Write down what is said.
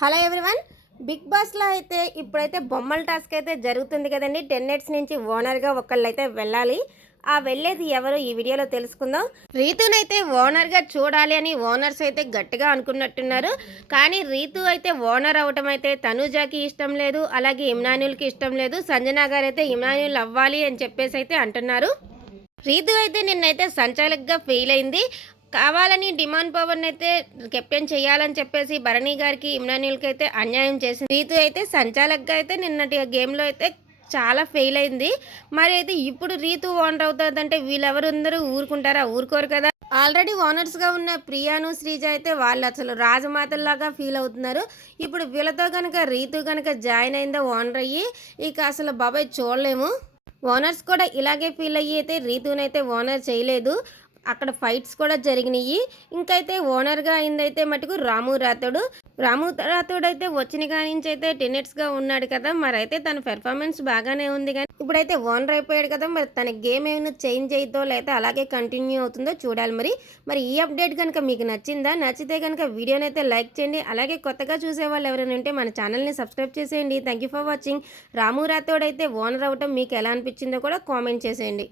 Hello everyone big బాస్లో అయితే ఇప్పుడైతే బొమ్మల టాస్క్ అయితే జరుగుతుంది కదండి. టెన్ మినిట్స్ నుంచి ఓనర్గా ఒకళ్ళు అయితే వెళ్ళాలి. ఆ వెళ్ళేది ఎవరు ఈ వీడియోలో తెలుసుకుందాం. రీతునైతే ఓనర్గా చూడాలి అని ఓనర్స్ అయితే గట్టిగా అనుకున్నట్టున్నారు. కానీ రీతు అయితే ఓనర్ అవటం అయితే తనుజాకి ఇష్టం లేదు అలాగే ఇమ్నాన్యుల్కి ఇష్టం లేదు. సంజనా గారు అయితే ఇమ్నాన్యుల్ అవ్వాలి అని చెప్పేసి అయితే అంటున్నారు. రీతు అయితే నిన్నైతే సంచాలకుగా ఫెయిల్ అయింది. కావాలని డిమాండ్ పవన్ అయితే కెప్టెన్ చేయాలని చెప్పేసి భరణి గారికి ఇమ్రాన్యుల్కి అయితే అన్యాయం చేసింది. రీతు అయితే సంచాలక్గా అయితే నిన్నటి గేమ్లో అయితే చాలా ఫెయిల్ అయింది. మరి అయితే ఇప్పుడు రీతు ఓనర్ అవుతుందంటే వీళ్ళెవరందరూ ఊరుకుంటారా? ఊరుకోరు కదా. ఆల్రెడీ ఓనర్స్గా ఉన్న ప్రియాను శ్రీజ అయితే వాళ్ళు అసలు రాజమాతల్లాగా ఫీల్ అవుతున్నారు. ఇప్పుడు వీళ్ళతో కనుక రీతు కనుక జాయిన్ అయిందో ఓనర్ అయ్యి ఇక అసలు బాబాయ్ చూడలేము. ఓనర్స్ కూడా ఇలాగే ఫీల్ అయ్యి అయితే రీతునైతే ఓనర్ చేయలేదు. అక్కడ ఫైట్స్ కూడా జరిగినాయి ఇంకైతే ఓనర్గా అయిందైతే మటుకు రాము రాథోడు. రాము రాథోడ్ అయితే వచ్చిన నుంచి అయితే టెనెట్స్గా ఉన్నాడు కదా మరి అయితే తన పెర్ఫార్మెన్స్ బాగానే ఉంది కానీ ఇప్పుడైతే ఓనర్ అయిపోయాడు కదా మరి తన గేమ్ ఏమైనా చేంజ్ అయిద్దో లేదా అలాగే కంటిన్యూ అవుతుందో చూడాలి మరి. మరి ఈ అప్డేట్ కనుక మీకు నచ్చిందా నచ్చితే కనుక వీడియోని అయితే లైక్ చేయండి. అలాగే కొత్తగా చూసే వాళ్ళు ఎవరైనా ఉంటే మన ఛానల్ని సబ్స్క్రైబ్ చేసేయండి. Thank you for watching. Ramu Rathod అయితే ఓనర్ అవ్వటం మీకు ఎలా అనిపించిందో కూడా కామెంట్ చేసేయండి.